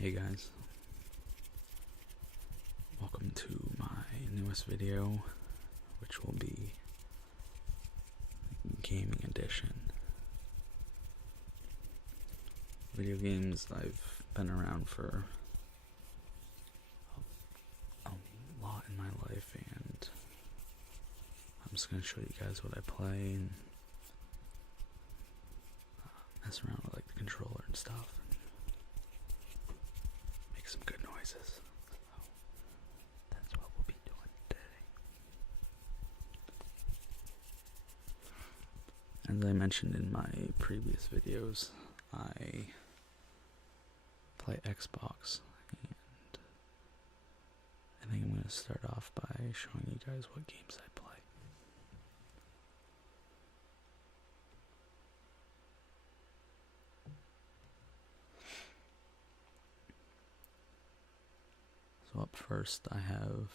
Hey guys, welcome to my newest video, which will be gaming edition. Video games, I've been around for a lot in my life, and I'm just going to show you guys what I play and mess around with like the controller and stuff. Some good noises. So that's what we'll be doing today. As I mentioned in my previous videos, I play Xbox, and I think I'm going to start off by showing you guys what games I play. So up first I have,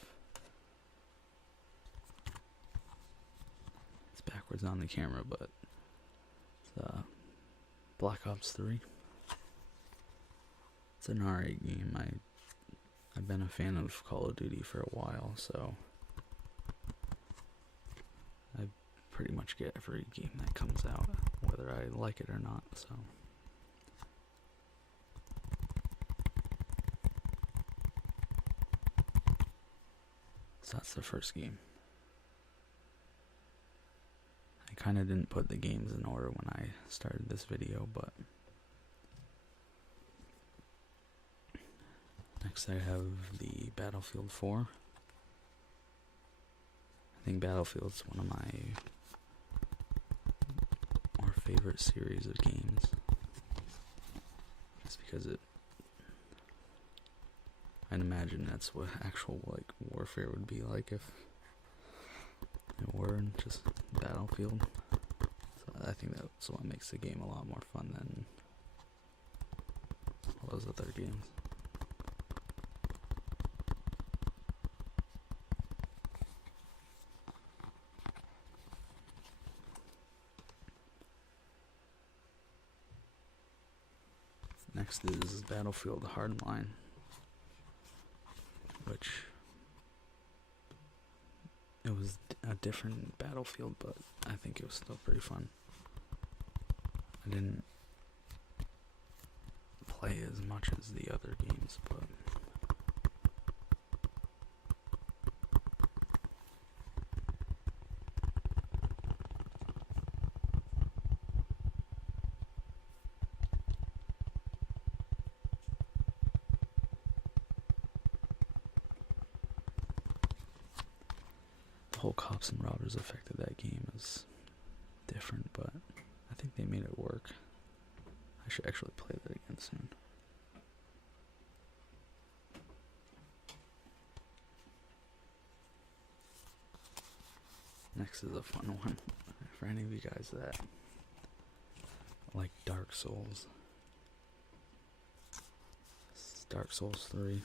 it's backwards on the camera, but it's Black Ops 3. It's an alright game. I've been a fan of Call of Duty for a while, so I pretty much get every game that comes out, whether I like it or not, so that's the first game. I kind of didn't put the games in order when I started this video, but next I have the Battlefield 4. I think Battlefield's one of my more favorite series of games, just because I'd imagine that's what actual like warfare would be like if it were just Battlefield. So I think that's what makes the game a lot more fun than all those other games. Next is Battlefield Hardline, which it was a different Battlefield, but I think it was still pretty fun. I didn't play as much as the other games, but the whole cops and robbers effect of that game is different, but I think they made it work. I should actually play that again soon. Next is a fun one for any of you guys that like Dark Souls. This is Dark Souls 3.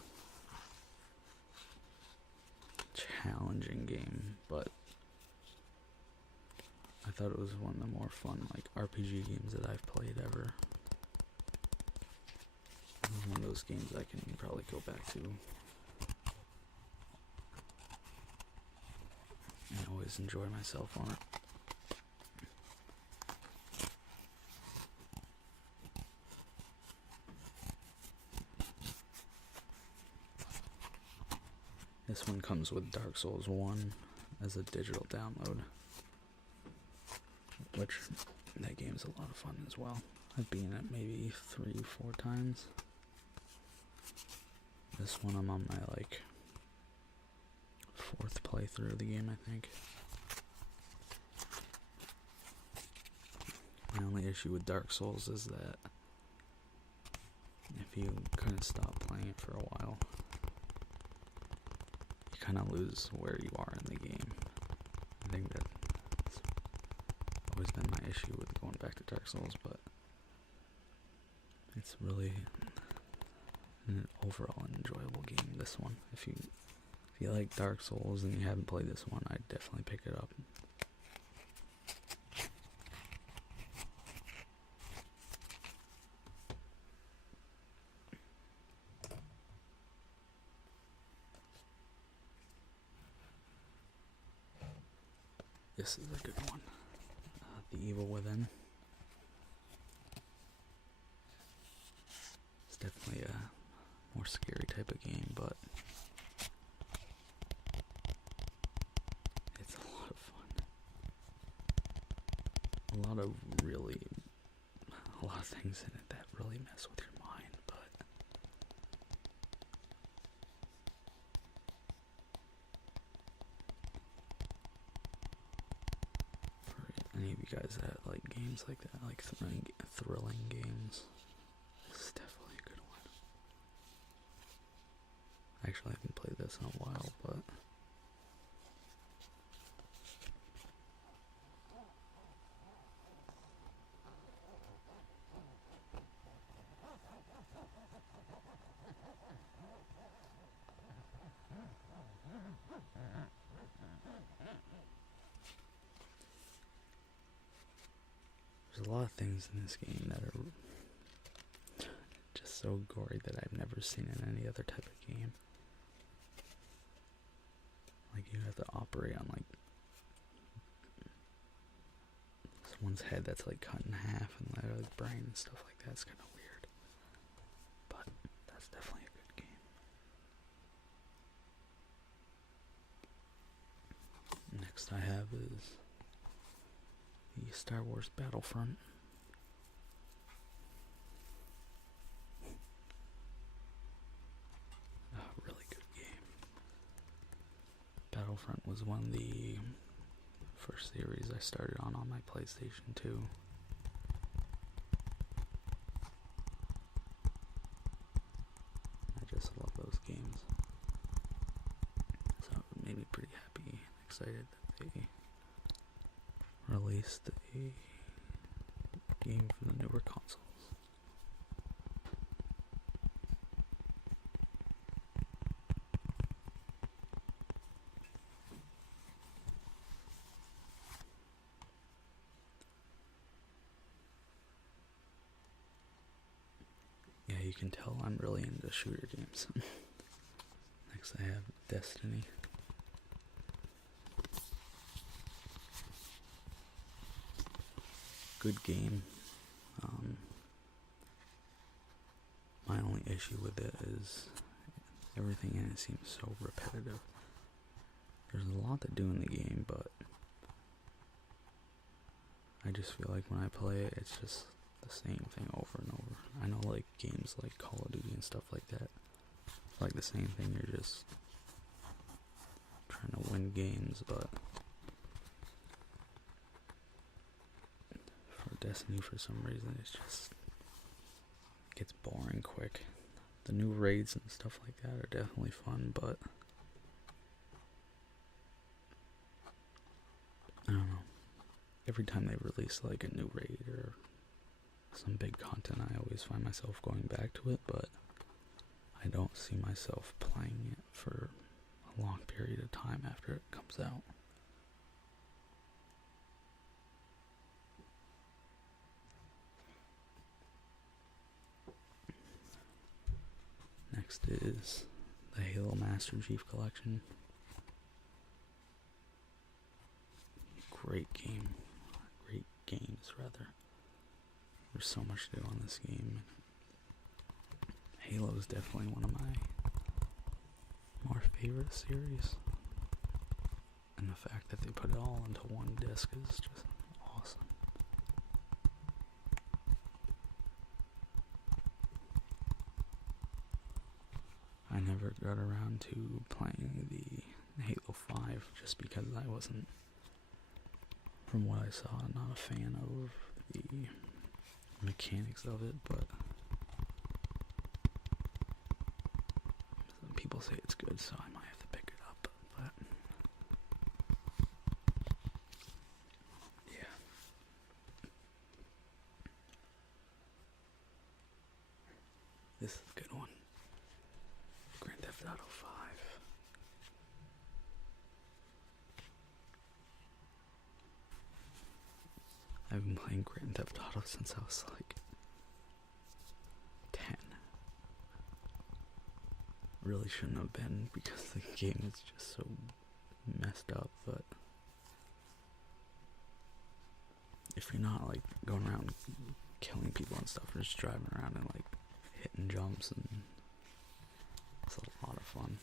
Challenging game, but I thought it was one of the more fun like RPG games that I've played ever. It was one of those games I can probably go back to and always enjoy myself on it. This one comes with Dark Souls 1 as a digital download, which that game's a lot of fun as well. I've been it maybe 3-4 times. This one I'm on my like 4th playthrough of the game, I think. My only issue with Dark Souls is that if you kind of stop playing it for a while, you kind of lose where you are in the game. I think that's always been my issue with going back to Dark Souls, but it's really an overall enjoyable game, this one. If you like Dark Souls and you haven't played this one, I'd definitely pick it up. this is a good one. The Evil Within. It's definitely a more scary type of game, but it's a lot of fun. A lot of things in it that really mess with your mind, but for any of you guys that like games like that, like thrilling games, this is definitely a good one. Actually, I haven't played this in a while, but there's a lot of things in this game that are just so gory that I've never seen in any other type of game. Like, you have to operate on like someone's head that's like cut in half and their like brain and stuff like that. It's kind of weird, but that's definitely a good game. Next I have is the Star Wars Battlefront. A really good game. Battlefront was one of the first series I started on my PlayStation 2. I just love those games. So it made me pretty happy and excited that they released a game for the newer consoles. Yeah, you can tell I'm really into shooter games. Next I have Destiny. Good game. My only issue with it is everything in it seems so repetitive. There's a lot to do in the game, but I just feel like when I play it, it's just the same thing over and over. I know like games like Call of Duty and stuff like that, it's like the same thing, you're just trying to win games, but for Destiny, for some reason, it gets boring quick. The new raids and stuff like that are definitely fun, but I don't know. Every time they release like a new raid or some big content, I always find myself going back to it, but I don't see myself playing it for a long period of time after it comes out. Next is the Halo Master Chief Collection. Great game. Great games, rather. There's so much to do on this game. Halo is definitely one of my more favorite series. And the fact that they put it all into one disc is just awesome. I never got around to playing the Halo 5 just because I wasn't, from what I saw, not a fan of the mechanics of it, but some people say it's good, so I might have to pick it up, but yeah. This is a good one. Grand Theft Auto 5. I've been playing Grand Theft Auto since I was like 10. Really shouldn't have been because the game is just so messed up, but if you're not like going around killing people and stuff, or just driving around and like hitting jumps, and it's a lot of fun.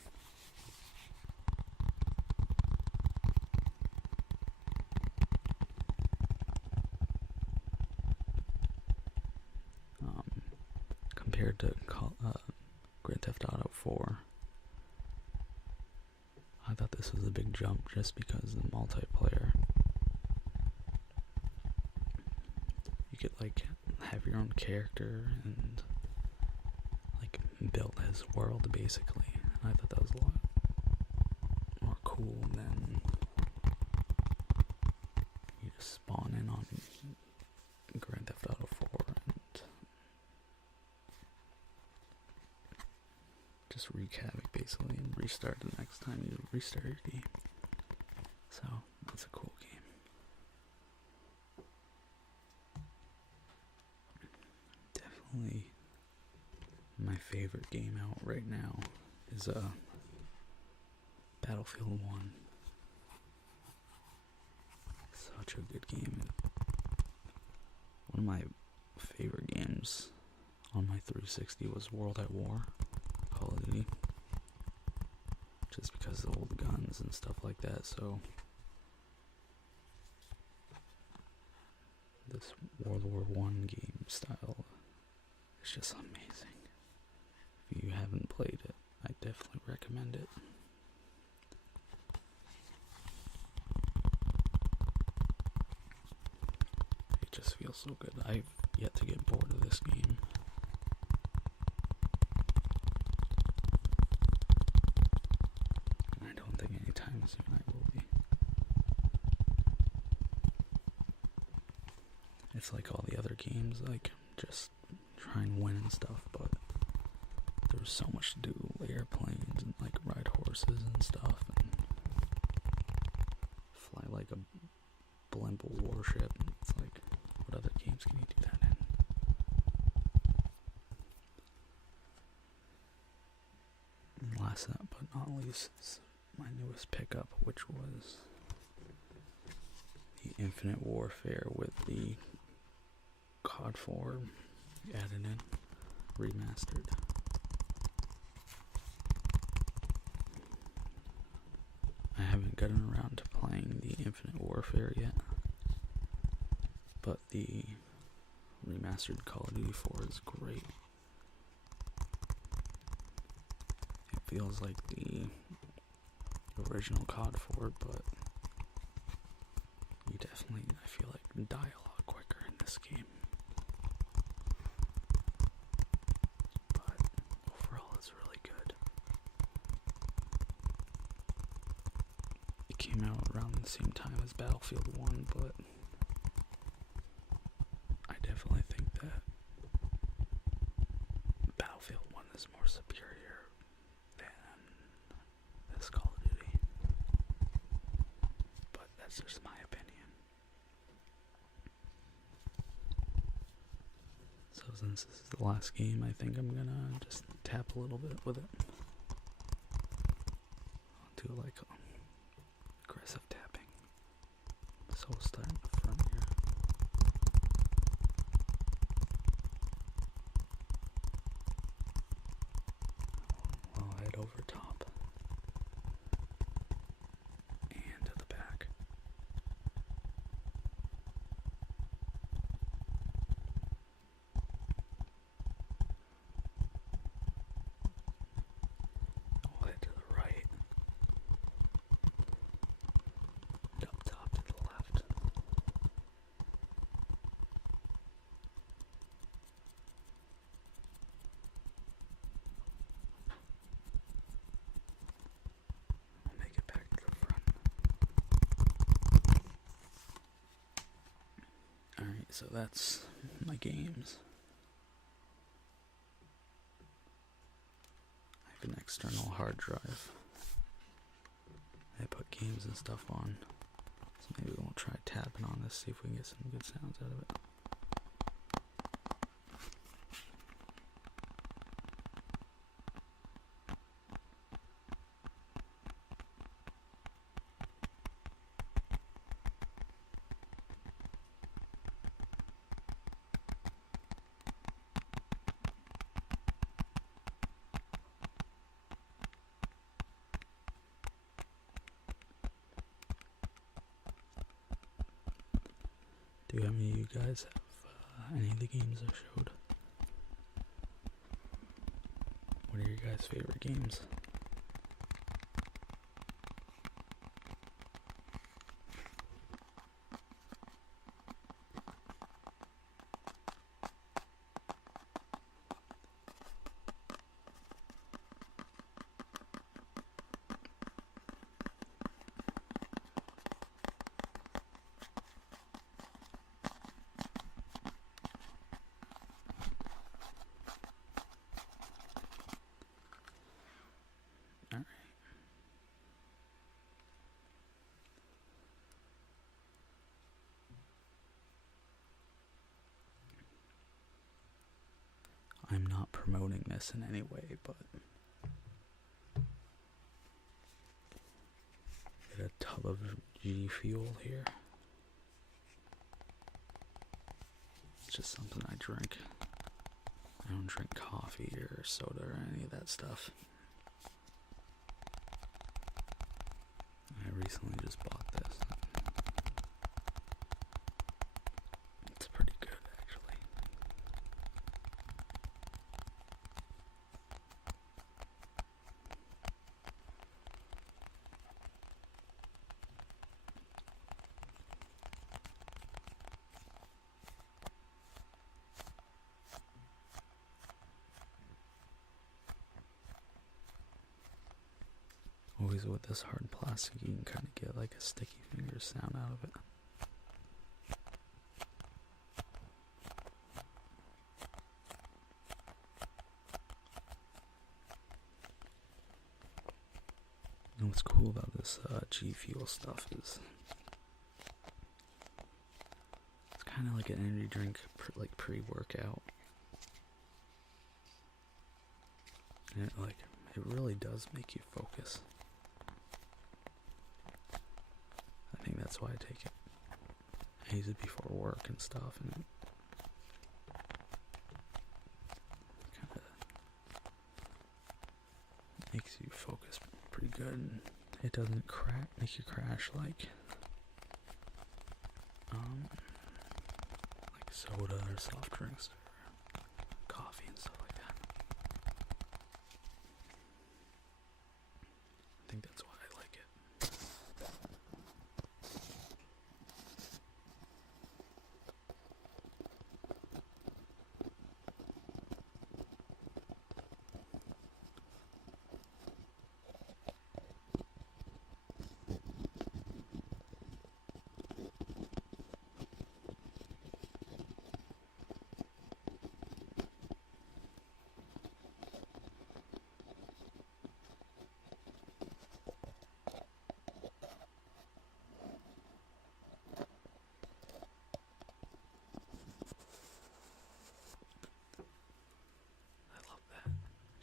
Compared to Grand Theft Auto 4, I thought this was a big jump just because of the multiplayer. You could like have your own character and like build his world basically. And I thought that was a lot more cool than you just spawn in on Grand Theft Auto 4 and just wreak havoc basically and restart the next time you restart your game. So that's a cool game. Definitely my favorite game out right now is Battlefield 1. Such a good game. One of my favorite games on my 360 was World at War, Call of Duty. Just because of old guns and stuff like that, so this World War I game style is just amazing. If you haven't played it, I definitely recommend it. It just feels so good. I've yet to get bored of this game. And I don't think anytime soon I will be. It's like all the other games, like just try and win and stuff, but there's so much to do, airplanes and like ride horses and stuff and fly like a blimp warship. It's like, what other games can you do that in? And last but not least is my newest pickup, which was the Infinite Warfare with the COD 4 added in, remastered. I haven't gotten around to playing the Infinite Warfare yet, but the remastered Call of Duty 4 is great. It feels like the original COD 4, but you definitely, I feel like, die a lot quicker in this game. But overall, it's really good. It came out around the same time as Battlefield 1, but I definitely think that Battlefield 1 is more superior than this Call of Duty. But that's just my opinion. So since this is the last game, I think I'm gonna just tap a little bit with it. I'll do like aggressive tapping. So we'll start in the front here. I'll head over top and to the back. I'll head to the right. And up top to the left. I'll make it back to the front. Alright, so that's my games. I have an external hard drive. I put games and stuff on. So maybe we'll try tapping on this, see if we can get some good sounds out of it. Do any of you guys have any of the games I showed? What are your guys' favorite games? Alright. I'm not promoting this in any way, but get a tub of GFuel here. It's just something I drink. I don't drink coffee or soda or any of that stuff. I recently just bought this. It's pretty good, actually. Always with this hard plastic, you can kind of get like a sticky finger sound out of it. And what's cool about this GFuel stuff is it's kind of like an energy drink, like pre-workout. And it really does make you focus. I think that's why I take it. I use it before work and stuff, and it kind of makes you focus pretty good. And it doesn't make you crash like soda or soft drinks or coffee and stuff like that. I think that's why I like it.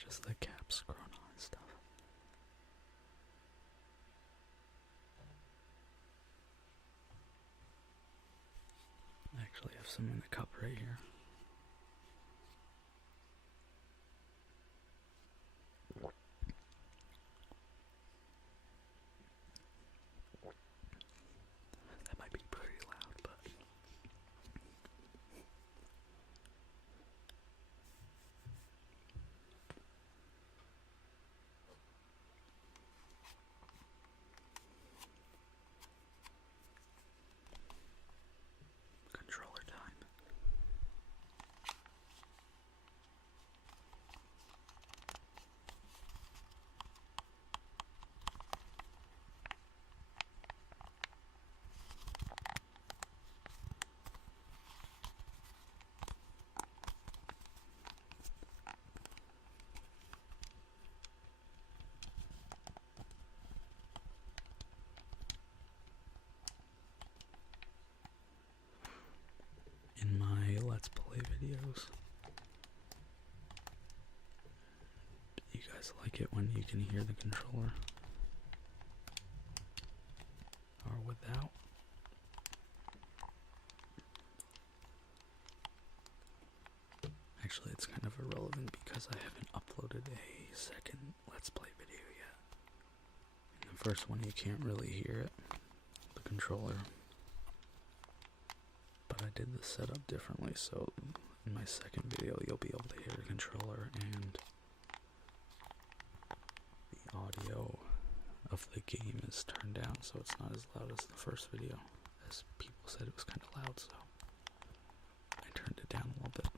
Just the caps grown on and stuff. I actually have some in the cup right here. That might be pretty loud, but controller time. In my Let's Play videos, you guys like it when you can hear the controller? Or without? Actually, it's kind of irrelevant because I haven't uploaded a second Let's Play video yet. In the first one, you can't really hear it, the controller. But I did the setup differently, so in my second video you'll be able to hear the controller and the audio of the game is turned down, so it's not as loud as the first video, as people said it was kind of loud, so I turned it down a little bit.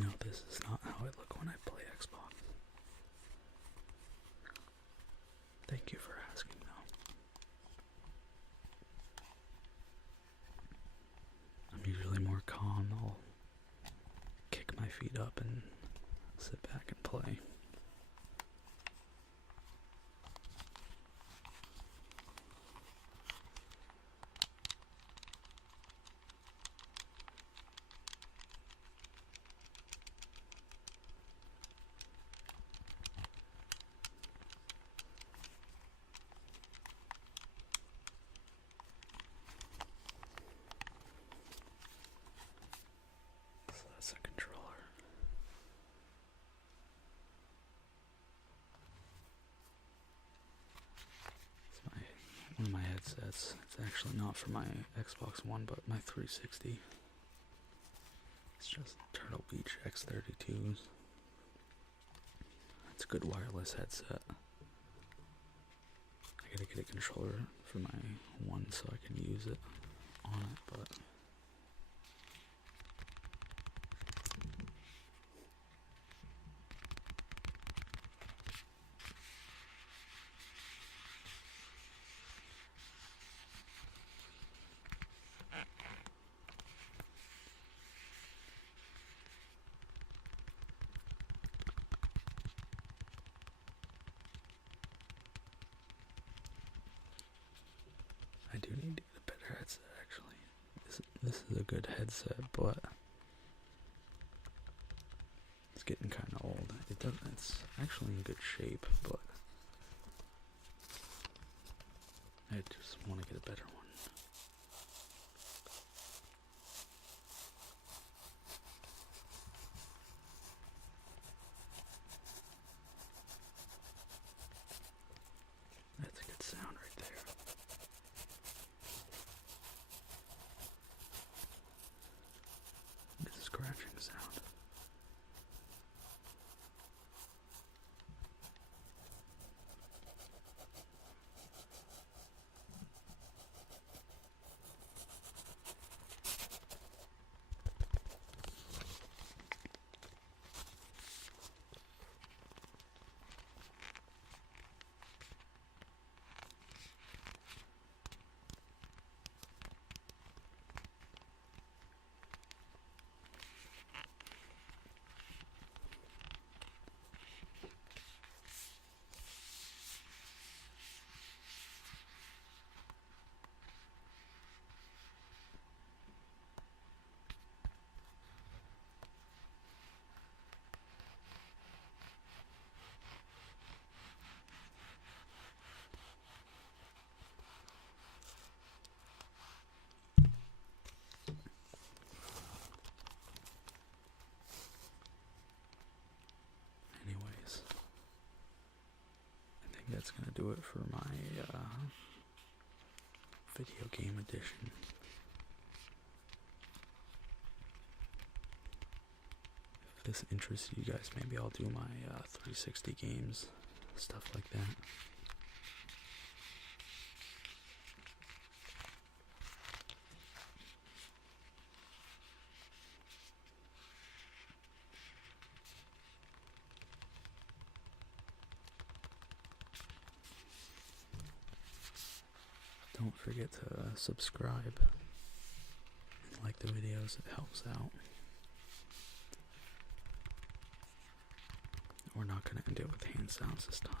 No, this is not how I look when I play Xbox. Thank you for asking, though. I'm usually more calm. I'll kick my feet up and sit back and play. That's a controller. It's one of my headsets. It's actually not for my Xbox One, but my 360. It's just Turtle Beach X32s. It's a good wireless headset. I gotta get a controller for my one so I can use it on it, but I do need to get a better headset, actually. This is a good headset, but it's getting kind of old. It's actually in good shape, but I just want to get a better one. That's a good sound right there. Good scratching sound. Anyways, I think that's gonna do it for my video game edition. If this interests you guys, maybe I'll do my 360 games, stuff like that. Don't forget to subscribe and like the videos, it helps out. We're not going to end it with hand sounds this time.